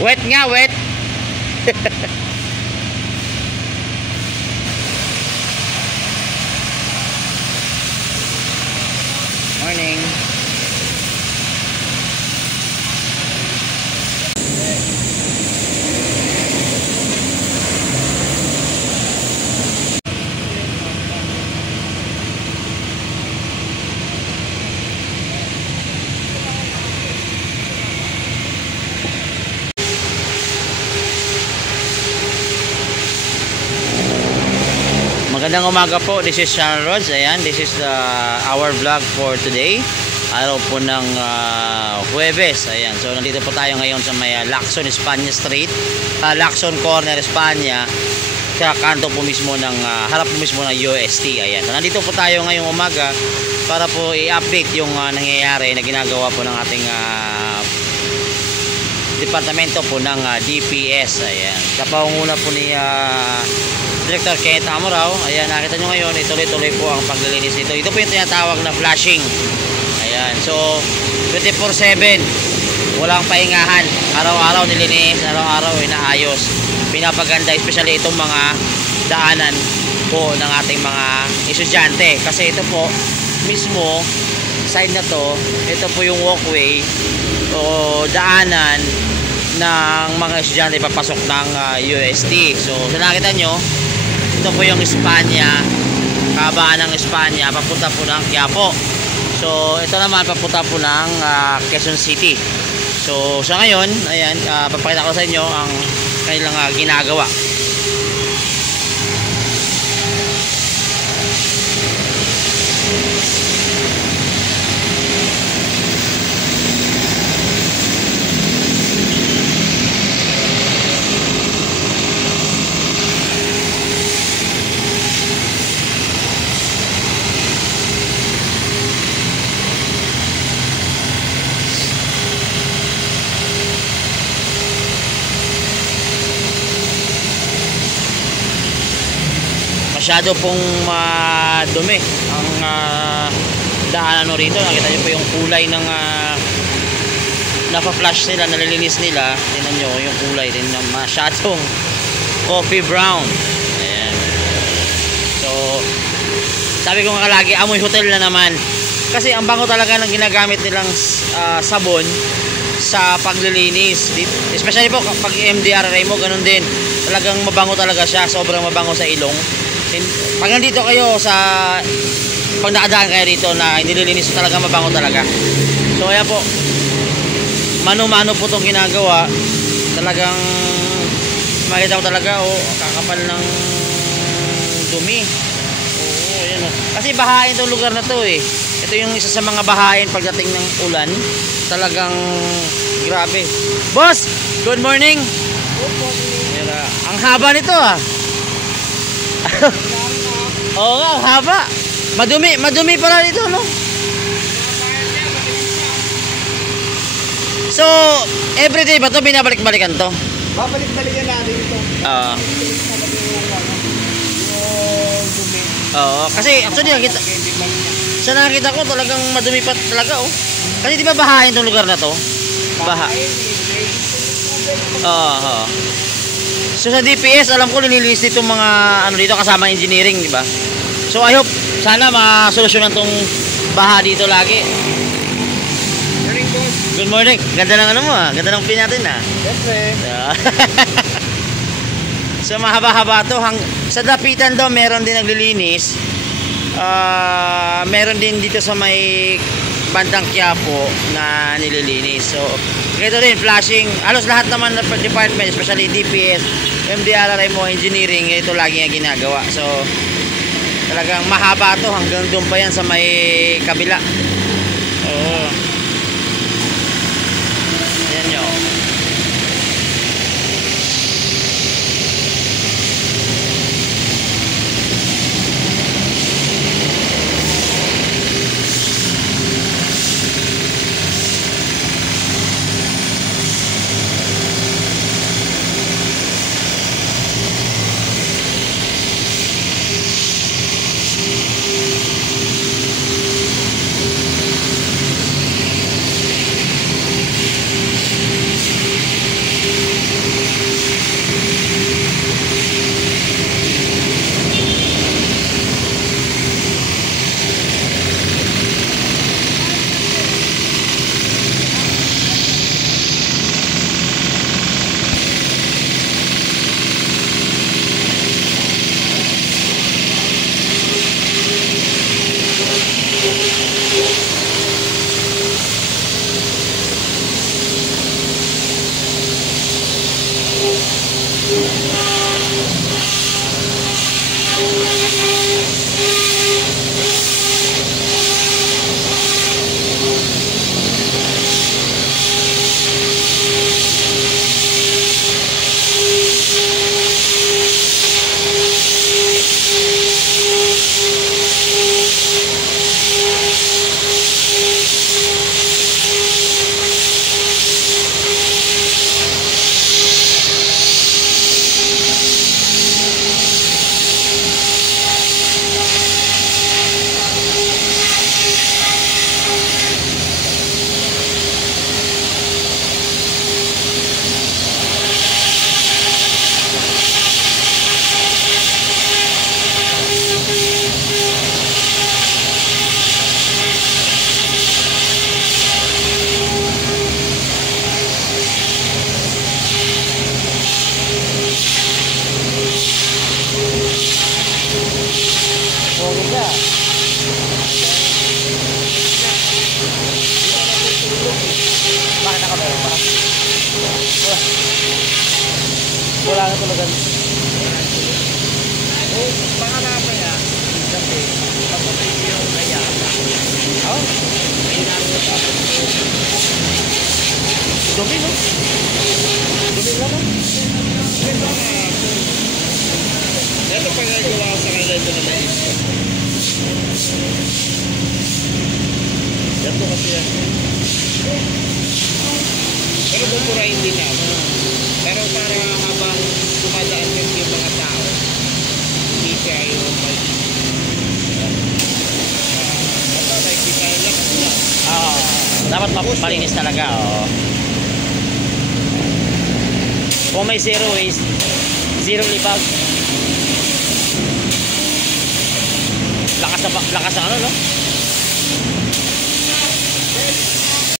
Wet nga, wet. Morning. Magandang umaga po. This is Sean Rods. Ayan, this is our vlog for today. Araw po ng Huwebes. Ayan, so nandito po tayo ngayon sa may Lacson, España Street, Lacson Corner, España, sa kanto po mismo ng harap po mismo ng UST. Ayan, so nandito po tayo ngayong umaga para po i-update yung nangyayari na ginagawa po ng ating departamento po ng DPS. Ayan, sa pangunguna po ni Director Kenneth Amorao. Ayan, nakita nyo ngayon, ituloy-tuloy po ang paglilinis dito. Ito po yung tinatawag na flashing. Ayan, so 24/7 walang pahingahan, araw-araw nilinis, araw-araw inaayos, pinapaganda, especially itong mga daanan po ng ating mga estudyante. Kasi ito po mismo side na to, ito po yung walkway o daanan ng mga estudyante papasok ng UST. So nakita nyo, ito po yung España, kabaan ng España, papunta po ng Quiapo. So ito naman papunta po ng Quezon City. So sa ngayon, ayan, papakita ko sa inyo ang kanilang ginagawa. Masyado pong dumi ang daanan rito. Nakita nyo po yung kulay ng napa-flash nila, nalilinis nila. Tingnan nyo yung kulay din, masyadong coffee brown. Ayan. So sabi ko nga lagi, amoy hotel na naman, kasi ang bango talaga ng ginagamit nilang sabon sa paglilinis, especially po pag MDRRA mo, ganun din, talagang mabango talaga siya, sobrang mabango sa ilong. Pag nandito kayo pag nakadaan kayo dito na nililinis, talaga mabango talaga. So ayan po, mano-mano po itong ginagawa. Talagang makita ko talaga, kakapal ng dumi. Oo, ayan. Kasi bahain itong lugar na to eh. Ito yung isa sa mga bahain pagdating ng ulan. Talagang grabe. Boss, good morning. Good morning. Ang haba nito Oo nga, ang haba. Madumi pala dito, no? So, everyday ba to? Binabalik-balikan to? Babalik-balikan natin ito. Oo. Yung dumi. Oo, kasi actually nakita ko talagang madumi pa talaga, Kasi di ba bahain tong lugar na to? Baha. Oo. So sa DPS, alam ko nililinis dito mga dito kasama engineering, di ba? So I hope sana masolusyonan tong baha dito lagi. Morning, boss. Good morning. Ganda ng ganda ng pin natin Siyempre. So mahaba-haba to, sa dapitan daw meron din naglilinis. Meron din dito sa may bandang Quiapo na nililinis. So ito din, flashing, halos lahat naman ng department, especially DPS, MDRRA mo, engineering, ito lagi nga ginagawa. So talagang mahaba to, hanggang doon pa yan sa may kabila. Oo. Yan nyo. Wala na tulugan. O, baka mamaya, sabi, papatay ko yung kaya. Oh, dumi no? Dumi lang no? Ito pa nagawa sa kanila ito na naisip. Ito kasi yan. Pero buburahin din namin. Pero para habang dumadaan kasi yung mga tao, hindi siya yung nakikita nila kasi yan. Dapat malinis talaga. Oh. Kung may zero waste, zero libag. Lakas na ano no?